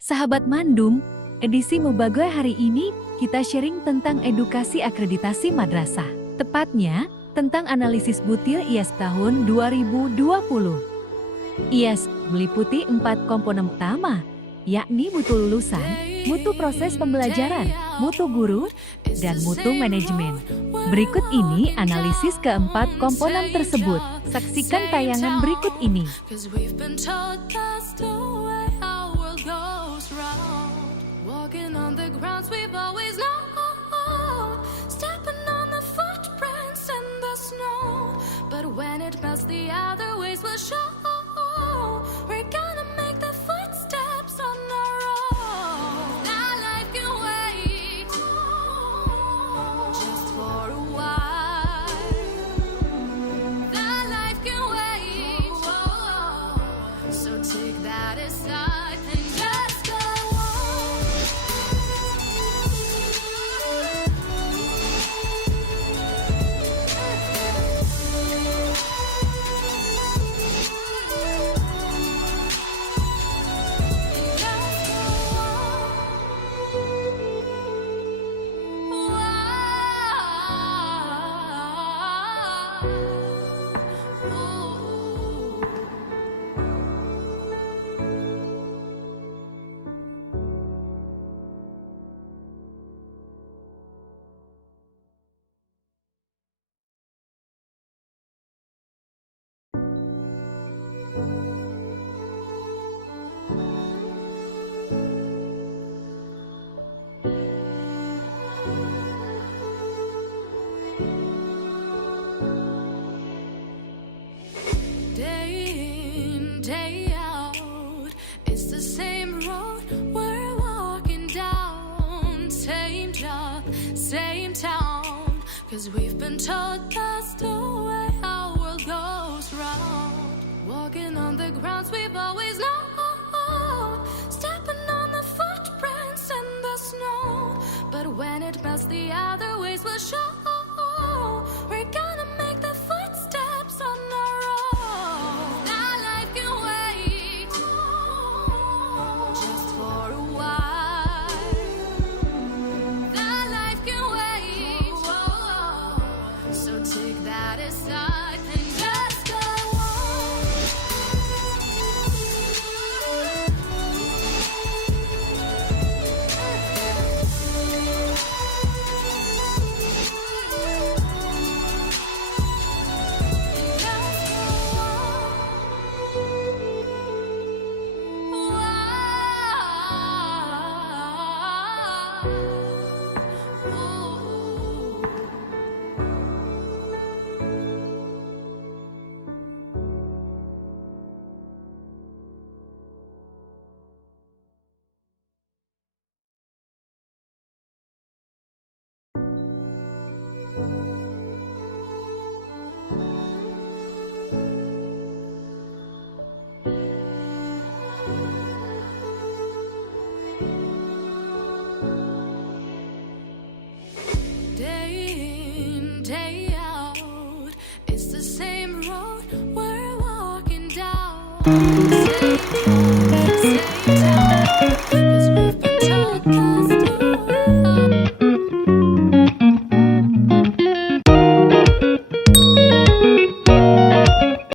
Sahabat Mandum, edisi Mubagoy hari ini kita sharing tentang edukasi akreditasi madrasah. Tepatnya, tentang analisis butir iasp tahun 2020. iasp meliputi 4 komponen utama, yakni mutu lulusan, mutu proses pembelajaran, mutu guru, dan mutu manajemen. Berikut ini analisis keempat komponen tersebut. Saksikan tayangan berikut ini. Walking on the grounds we've always known, stepping on the footprints in the snow. But when it melts, the other ways will show. We're gonna make the footsteps on our own. Now life can wait, just for a while. Now life can wait, so take that aside and just go on. Day in, day out, it's the same road we're walking down. Same job, same town, 'cause we've been told that's the way our world goes round. Walking on the grounds we've always known, stepping on the footprints in the snow. But when it melts, the other ways will show. We're gonna make the footsteps on our own. Now life can wait, just for a while. Now life can wait, so take that aside and just go on. Day in, day out, it's the same road we're walking down. Same town.